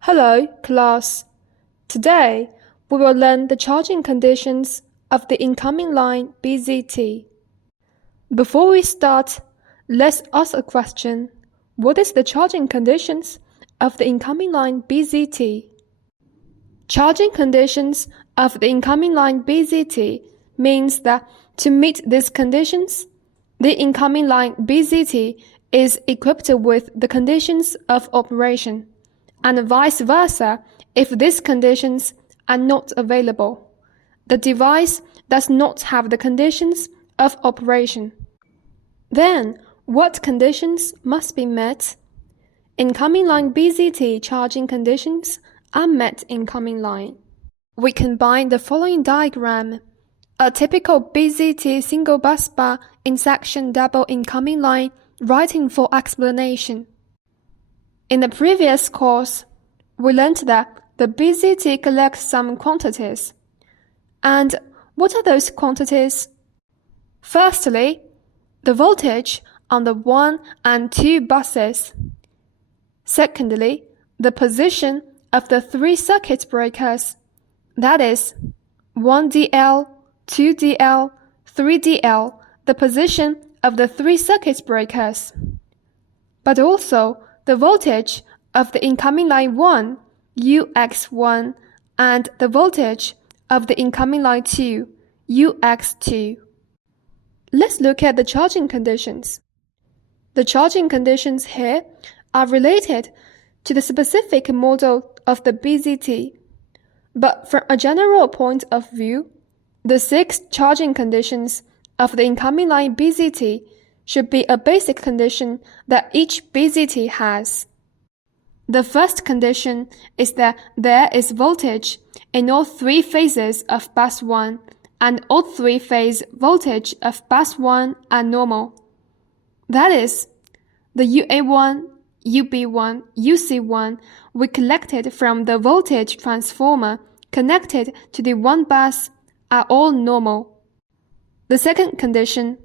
Hello, class. Today, we will learn the charging conditions of the incoming line BZT. Before we start, let's ask a question. What is the charging conditions of the incoming line BZT? Charging conditions of the incoming line BZT means that to meet these conditions, the incoming line BZT is equipped with the conditions of operation, and vice versa if these conditions are not available. The device does not have the conditions of operation. Then, what conditions must be met? Incoming line BZT charging conditions are met incoming line. We combine the following diagram. A typical BZT single bus bar in section double incoming line writing for explanation. In the previous course, we learned that the BZT collects some quantities. And what are those quantities? Firstly, the voltage on the 1 and 2 buses. Secondly, the position of the 3 circuit breakers, that is, 1dL, 2dL, 3dL, the position of the 3 circuit breakers, but also the voltage of the incoming line 1, UX1, and the voltage of the incoming line 2, UX2. Let's look at the charging conditions. The charging conditions here are related to the specific model of the BZT, but from a general point of view, the 6 charging conditions of the incoming line BZT should be a basic condition that each BZT has. The first condition is that there is voltage in all 3 phases of bus 1, and all 3 phase voltage of bus 1 are normal. That is, the UA1, UB1, UC1 we collected from the voltage transformer connected to the 1 bus are all normal. The second condition,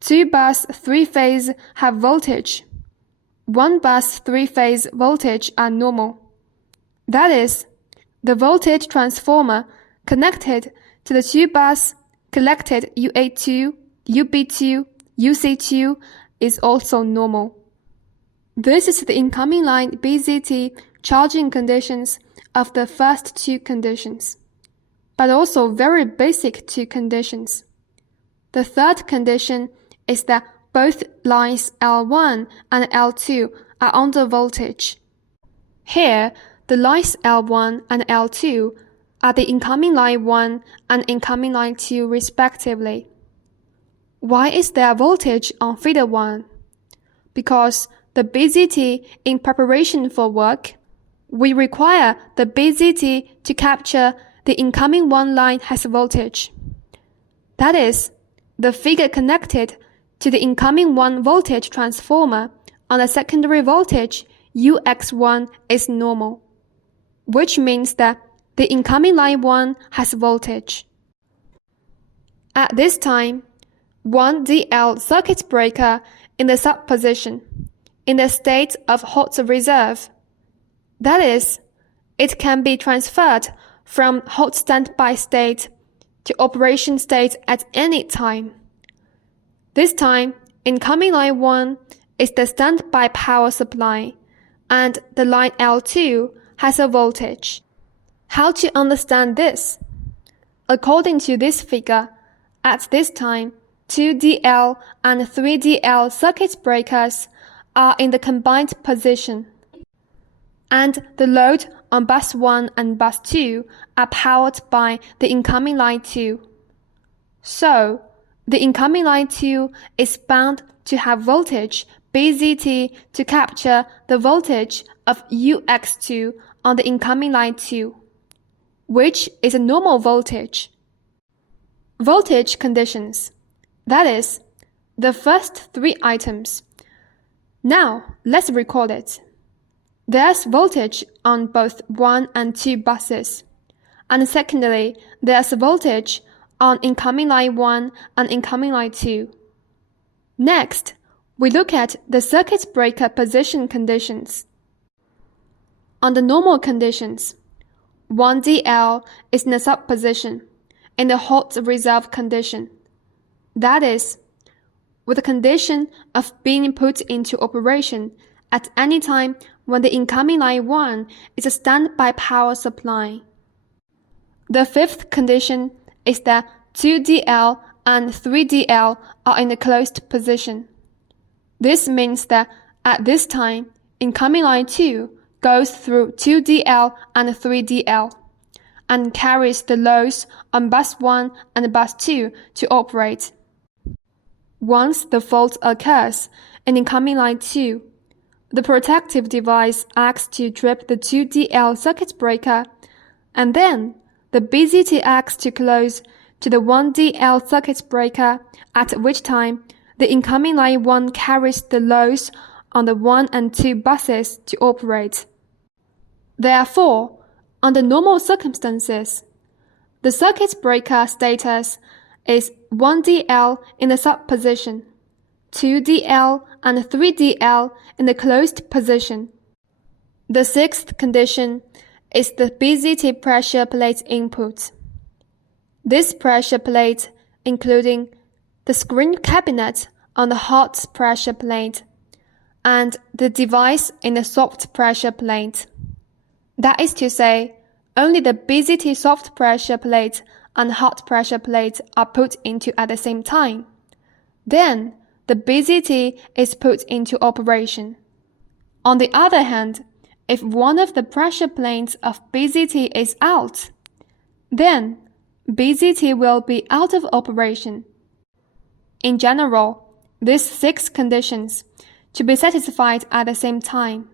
2 bus 3-phase have voltage. 1 bus 3-phase voltage are normal. That is, the voltage transformer connected to the 2 bus collected UA2, UB2, UC2 is also normal. This is the incoming line BZT charging conditions of the first 2 conditions, but also very basic 2 conditions. The third condition is that both lines L1 and L2 are under voltage. Here, the lines L1 and L2 are the incoming line 1 and incoming line 2 respectively. Why is there voltage on feeder 1? Because the BZT in preparation for work, we require the BZT to capture the incoming 1 line has voltage. That is, the figure connected to the incoming 1 voltage transformer on the secondary voltage UX1 is normal, which means that the incoming line 1 has voltage. At this time, 1dL circuit breaker in the sub position, in the state of hot reserve. That is, it can be transferred from hot standby state to operation state at any time. This time, incoming line 1 is the standby power supply, and the line L2 has a voltage. How to understand this? According to this figure, at this time, 2dL and 3dL circuit breakers are in the combined position, and the load on bus 1 and bus 2 are powered by the incoming line 2. So, the incoming line 2 is bound to have voltage BZT to capture the voltage of UX2 on the incoming line 2, which is a normal voltage. Voltage conditions, that is, the first 3 items. Now, let's record it. There's voltage on both 1 and 2 buses. And secondly, there's voltage on incoming line 1 and incoming line 2. Next, we look at the circuit breaker position conditions. Under normal conditions, 1dL is in a subposition in the hot reserve condition. That is, with the condition of being put into operation at any time when the incoming line 1 is a standby power supply. The fifth condition is that 2dL and 3dL are in a closed position. This means that at this time, incoming line 2 goes through 2dL and 3dL and carries the loads on bus 1 and bus 2 to operate. Once the fault occurs in incoming line 2, the protective device acts to trip the 2dL circuit breaker, and then the BZT acts to close to the 1dL circuit breaker, at which time the incoming line 1 carries the loads on the 1 and 2 buses to operate. Therefore, under normal circumstances, the circuit breaker status is 1dL in the subposition, 2dL and 3dL in the closed position. The sixth condition is the BZT pressure plate input. This pressure plate, including the screen cabinet on the hot pressure plate and the device in the soft pressure plate. That is to say, only the BZT soft pressure plate and hot pressure plate are put into at the same time. Then, the BZT is put into operation. On the other hand, if one of the pressure plates of BZT is out, then BZT will be out of operation. In general, these 6 conditions to be satisfied at the same time,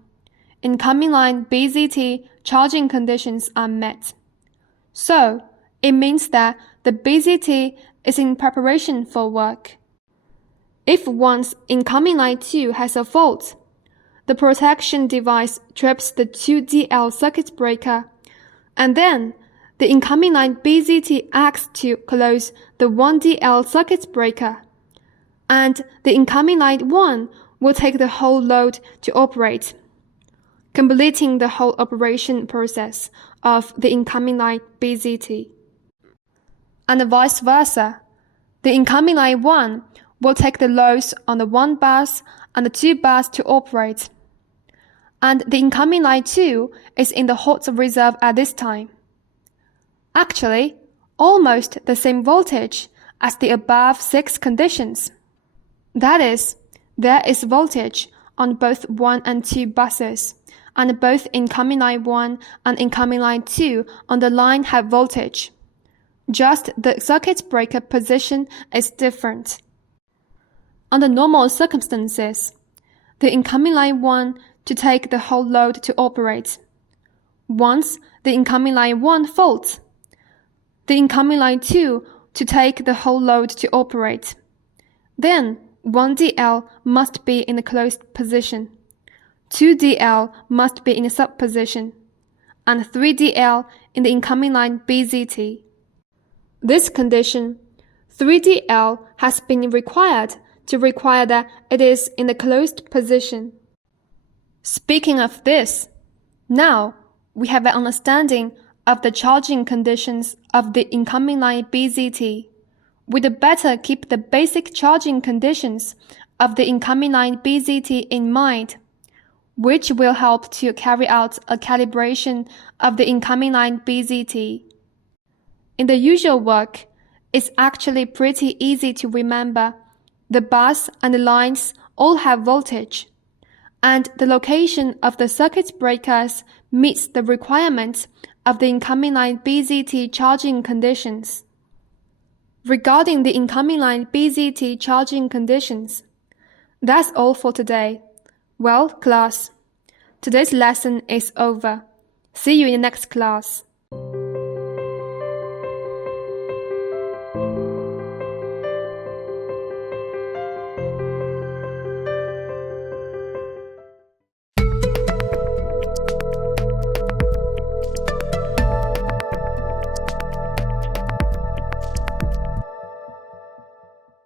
incoming line BZT charging conditions are met. So, it means that the BZT is in preparation for work. If once incoming line 2 has a fault, the protection device trips the 2dL circuit breaker, and then the incoming line BZT acts to close the 1dL circuit breaker, and the incoming line 1 will take the whole load to operate, completing the whole operation process of the incoming line BZT. And vice versa, the incoming line 1 will take the loads on the 1 bus and the 2 bus to operate, and the incoming line 2 is in the hot reserve at this time. Actually, almost the same voltage as the above 6 conditions. That is, there is voltage on both 1 and 2 buses, and both incoming line 1 and incoming line 2 on the line have voltage. Just the circuit breaker position is different. Under normal circumstances, the incoming line 1 to take the whole load to operate. Once the incoming line 1 faults, the incoming line 2 to take the whole load to operate. Then 1dL must be in a closed position, 2dL must be in a subposition, and 3dL in the incoming line BZT. This condition, 3dL, has been required to require that it is in the closed position. Speaking of this, now we have an understanding of the charging conditions of the incoming line BZT. We'd better keep the basic charging conditions of the incoming line BZT in mind, which will help to carry out a calibration of the incoming line BZT. In the usual work, it's actually pretty easy to remember. The bus and the lines all have voltage, and the location of the circuit breakers meets the requirements of the incoming line BZT charging conditions. Regarding the incoming line BZT charging conditions, that's all for today. Well, class, today's lesson is over. See you in the next class.